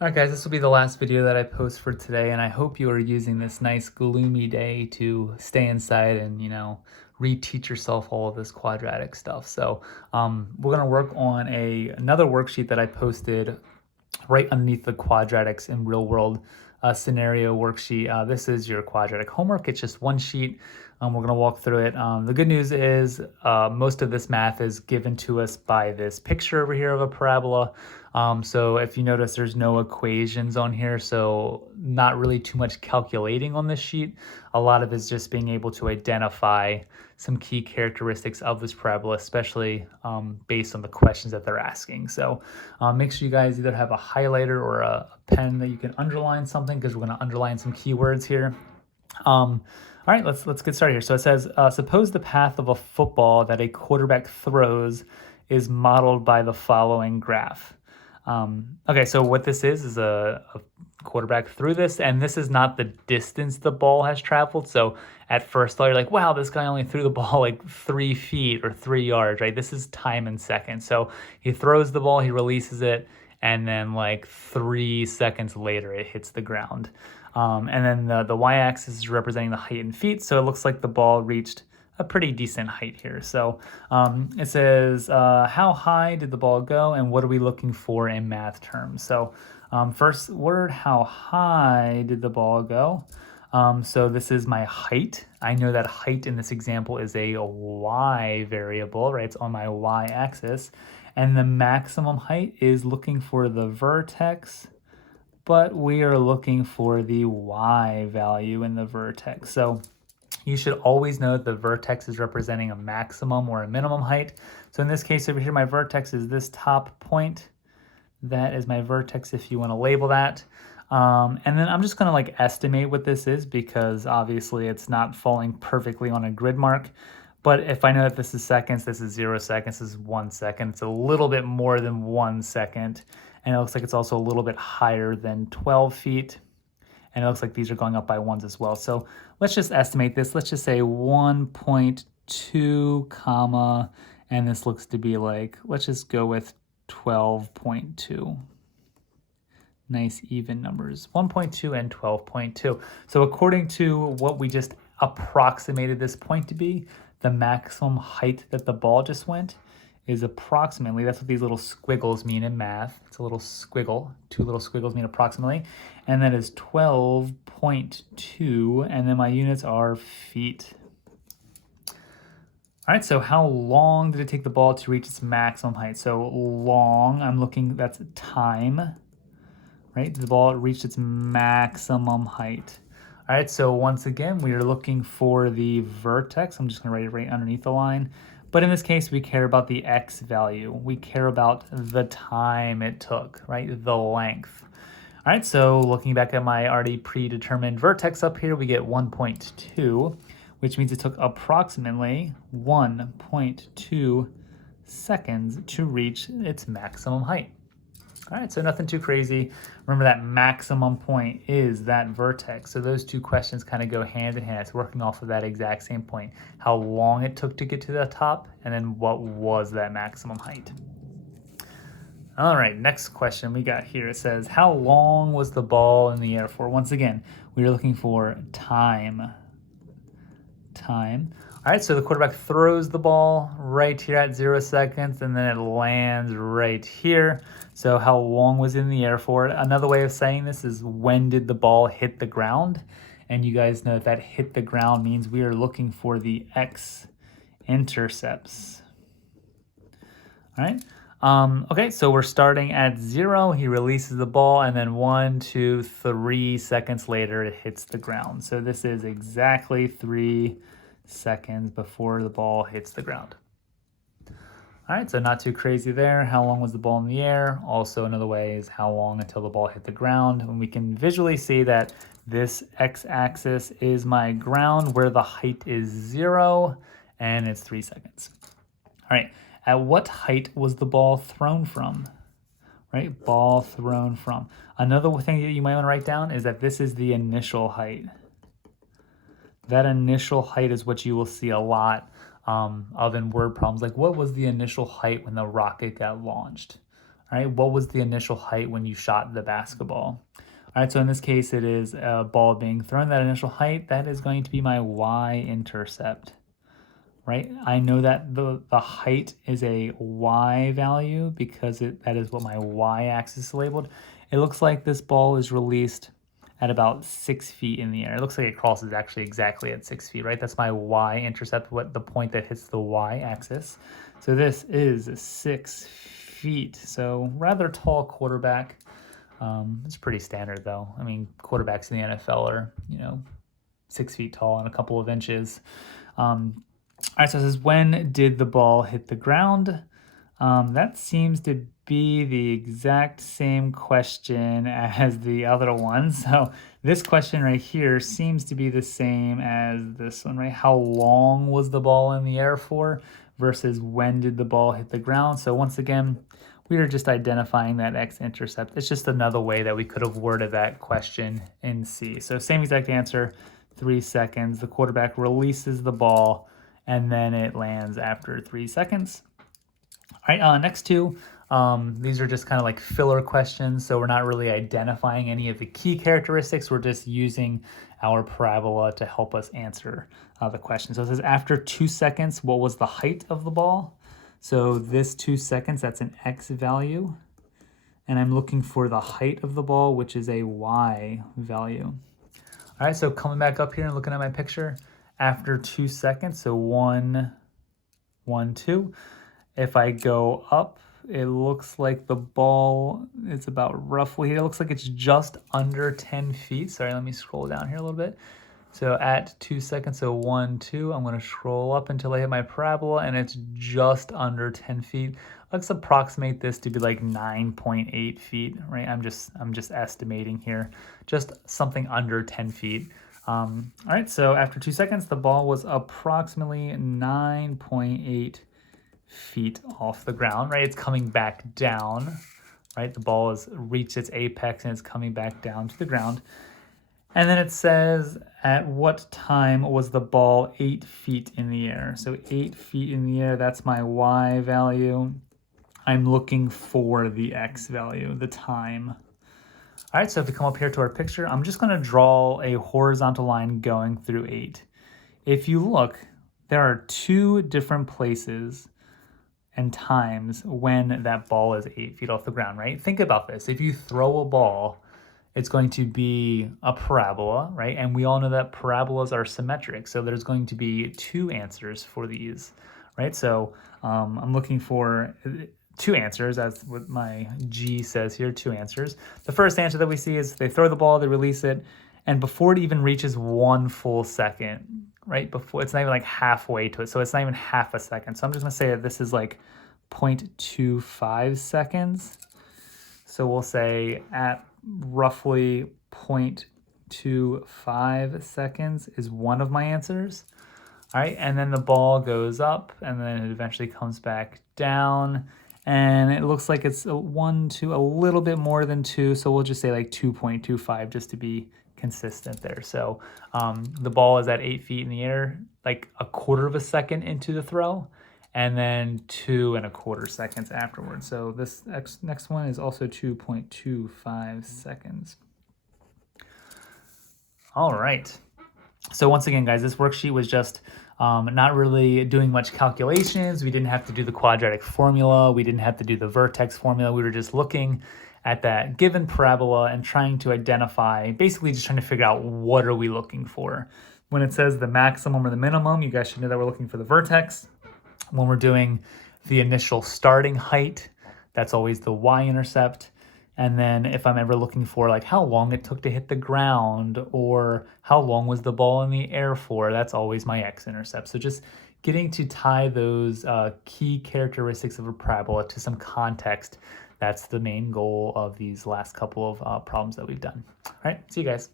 All right, guys, this will be the last video that I post for today, and I hope you are using this nice gloomy day to stay inside and, reteach yourself all of this quadratic stuff. So we're going to work on another worksheet that I posted right underneath the quadratics in real world scenario worksheet. This is your quadratic homework. It's just one sheet. We're going to walk through it. The good news is most of this math is given to us by this picture over here of a parabola. So if you notice, there's no equations on here, so not really too much calculating on this sheet. A lot of it is just being able to identify some key characteristics of this parabola, especially based on the questions that they're asking. So make sure you guys either have a highlighter or a pen that you can underline something, because we're going to underline some keywords here. All right, let's get started here. So it says, suppose the path of a football that a quarterback throws is modeled by the following graph. Okay, so what this is a quarterback threw this, and this is not the distance the ball has traveled. So at first thought, you're like, wow, this guy only threw the ball like 3 feet or 3 yards, right? This is time in seconds. So he throws the ball, he releases it, and then like 3 seconds later, it hits the ground. And then the y-axis is representing the height in feet. So it looks like the ball reached a pretty decent height here. So it says, how high did the ball go, and what are we looking for in math terms? So first word, how high did the ball go? So this is my height. I know that height in this example is a y variable, right? It's on my y-axis. And the maximum height is looking for the vertex, but we are looking for the y value in the vertex. So you should always know that the vertex is representing a maximum or a minimum height. So in this case over here, my vertex is this top point. That is my vertex if you want to label that. And then I'm just going to like estimate what this is, because obviously it's not falling perfectly on a grid mark. But if I know that this is seconds, this is 0 seconds, this is 1 second, it's a little bit more than 1 second. And it looks like it's also a little bit higher than 12 feet. And it looks like these are going up by ones as well. So let's just estimate this. Let's just say 1.2 comma, and this looks to be like, let's just go with 12.2. Nice even numbers, 1.2 and 12.2. So according to what we just approximated this point to be, the maximum height that the ball just went is approximately, that's what these little squiggles mean in math. It's a little squiggle, 2 little squiggles mean approximately, and that is 12.2, and then my units are feet. All right, so how long did it take the ball to reach its maximum height? So long, I'm looking, that's time, right? The ball reached its maximum height. All right, so once again, we are looking for the vertex. I'm just gonna write it right underneath the line. But in this case, we care about the x value. We care about the time it took, right? The length. All right, so looking back at my already predetermined vertex up here, we get 1.2, which means it took approximately 1.2 seconds to reach its maximum height. All right, so nothing too crazy. Remember that maximum point is that vertex. So those two questions kind of go hand in hand. It's working off of that exact same point. How long it took to get to the top, and then what was that maximum height. All right, next question we got here. It says, how long was the ball in the air for? Once again, we are looking for time. All right, so the quarterback throws the ball right here at 0 seconds, and then it lands right here. So how long was it in the air for? Another way of saying this is, when did the ball hit the ground? And you guys know that hit the ground means we are looking for the x-intercepts. All right. Okay, so we're starting at 0. He releases the ball, and then 1, 2, 3 seconds later, it hits the ground. So this is exactly 3 seconds before the ball hits the ground. All right, so not too crazy there. How long was the ball in the air? Also, another way is how long until the ball hit the ground. And we can visually see that this x-axis is my ground, where the height is 0, and it's 3 seconds. All right, at what height was the ball thrown from? Right, ball thrown from. Another thing that you might want to write down is that this is the initial height. That initial height is what you will see a lot of in word problems. Like, what was the initial height when the rocket got launched? All right, what was the initial height when you shot the basketball? All right, so in this case, it is a ball being thrown. That initial height, that is going to be my y-intercept, right? I know that the height is a y value because that is what my y-axis is labeled. It looks like this ball is released at about 6 feet in the air. It looks like it crosses actually exactly at 6 feet, right? That's my y-intercept, the point that hits the y-axis. So this is 6 feet. So rather tall quarterback. It's pretty standard though. I mean, quarterbacks in the NFL are, 6 feet tall and a couple of inches. All right, so it says, when did the ball hit the ground? That seems to be the exact same question as the other one. So this question right here seems to be the same as this one, right? How long was the ball in the air for versus when did the ball hit the ground? So once again, we are just identifying that x-intercept. It's just another way that we could have worded that question in C. So same exact answer, 3 seconds. The quarterback releases the ball and then it lands after 3 seconds. All right, next two, these are just kind of like filler questions. So we're not really identifying any of the key characteristics. We're just using our parabola to help us answer the question. So it says, after 2 seconds, what was the height of the ball? So this 2 seconds, that's an x value. And I'm looking for the height of the ball, which is a y value. All right, so coming back up here and looking at my picture, after 2 seconds, so 1, 1, 2. If I go up, it looks like the ball is about roughly here. It looks like it's just under 10 feet. Sorry, let me scroll down here a little bit. So at 2 seconds, so 1, 2, I'm going to scroll up until I hit my parabola, and it's just under 10 feet. Let's approximate this to be like 9.8 feet, right? I'm just estimating here, just something under 10 feet. All right, so after 2 seconds, the ball was approximately 9.8 feet off the ground, right? It's coming back down, right? The ball has reached its apex and it's coming back down to the ground. And then it says, at what time was the ball 8 feet in the air? So 8 feet in the air, that's my y value. I'm looking for the x value, the time. All right, so if we come up here to our picture, I'm just gonna draw a horizontal line going through 8. If you look, there are 2 different places and times when that ball is 8 feet off the ground, right? Think about this. If you throw a ball, it's going to be a parabola, right? And we all know that parabolas are symmetric. So there's going to be 2 answers for these, right? So I'm looking for 2 answers, as what my G says here, 2 answers. The first answer that we see is they throw the ball, they release it, and before it even reaches 1 full second, right? Before, it's not even like halfway to it. So it's not even half a second. So I'm just gonna say that this is like 0.25 seconds. So we'll say at roughly 0.25 seconds is one of my answers. All right, and then the ball goes up and then it eventually comes back down. And it looks like it's 1, 2, a little bit more than 2. So we'll just say like 2.25 just to be consistent there. So the ball is at 8 feet in the air, like a quarter of a second into the throw, and then 2.25 seconds afterwards. So this next one is also 2.25 seconds. All right. So once again, guys, this worksheet was just not really doing much calculations. We didn't have to do the quadratic formula. We didn't have to do the vertex formula. We were just looking at that given parabola and trying to identify, basically just trying to figure out what are we looking for. When it says the maximum or the minimum, you guys should know that we're looking for the vertex. When we're doing the initial starting height, that's always the y-intercept. And then if I'm ever looking for like how long it took to hit the ground or how long was the ball in the air for, that's always my x-intercept. So just getting to tie those key characteristics of a parabola to some context, that's the main goal of these last couple of problems that we've done. All right, see you guys.